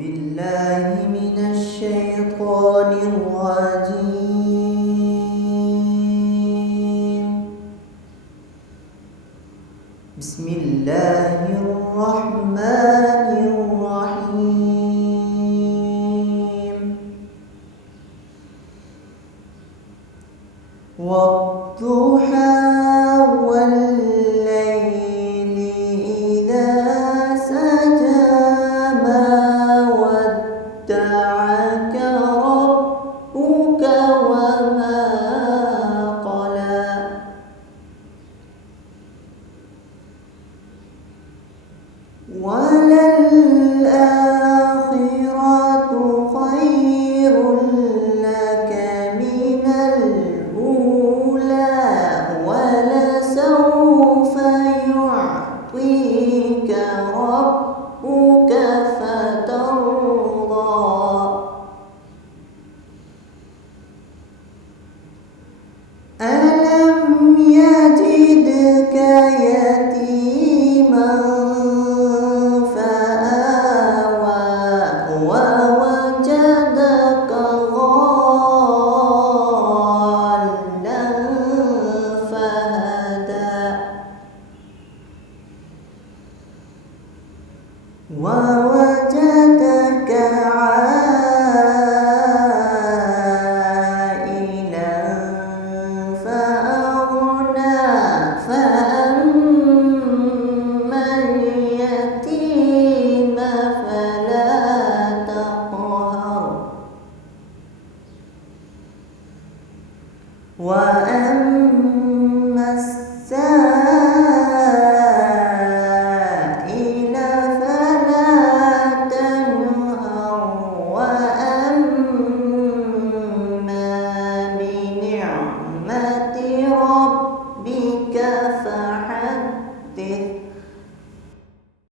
بالله من الشيطان الرجيم. بسم الله الرحمن الرحيم. والضحى والليل إذا سجى ما ودعك ربك وما قلى وللآخرة خير لك من الأولى ولسوف يعطيك ربك فترضى ألم يجدك يتيما فآوى ووجدك ضالا فهدى ووجدك عائلا فأغنى فأما اليتيم فلا تقهر وأما السائل فلا تنهر وأما بنعمة ربك فحدث.